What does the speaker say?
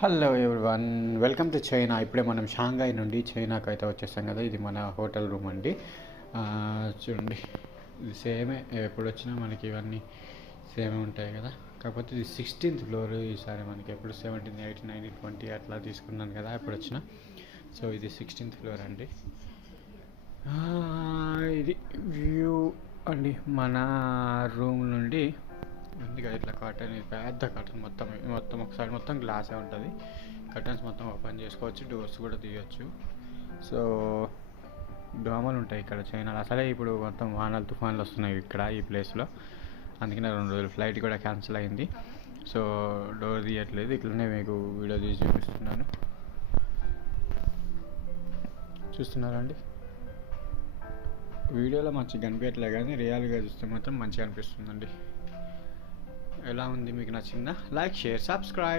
Hello everyone, welcome to China. ఇప్పుడే మనం Shanghai నుండి చైనాకి అయితే వచ్చేసాం కదా. ఇది మన హోటల్ రూమ్ అండి. చూడండి, ఇది సేమే, ఎప్పుడు వచ్చినా మనకి ఇవన్నీ సేమే ఉంటాయి కదా. కాకపోతే ఇది 16th ఫ్లోర్. ఈసారి మనకి ఎప్పుడు 17, 18, 19, 20 అట్లా తీసుకున్నాను కదా ఎప్పుడు వచ్చినా. సో ఇది 16th ఫ్లోర్ అండి. ఇది వ్యూ అండి మన రూమ్ నుండి ఉంది కదా. ఇట్లా కర్టన్, పెద్ద కర్టన్, మొత్తం ఒకసారి మొత్తం గ్లాసే ఉంటుంది. కర్టన్స్ మొత్తం ఓపెన్ చేసుకోవచ్చు, డోర్స్ కూడా తీయచ్చు. సో దోమలు ఉంటాయి ఇక్కడ చైనాలో. అసలే ఇప్పుడు మొత్తం వానలు తుఫాన్లు వస్తున్నాయి ఇక్కడ ఈ ప్లేస్లో. అందుకనే 2 రోజులు ఫ్లైట్ కూడా క్యాన్సిల్ అయింది. సో డోర్ తీయట్లేదు, ఇట్లనే మీకు వీడియో తీసి చూపిస్తున్నాను. చూస్తున్నారా అండి? వీడియోలో మంచిగా కనిపించట్లేదు, కానీ రియల్గా చూస్తే మాత్రం మంచిగా అనిపిస్తుందండి. ఎలా ఉంది, మీకు నచ్చిందా? Like, share, subscribe.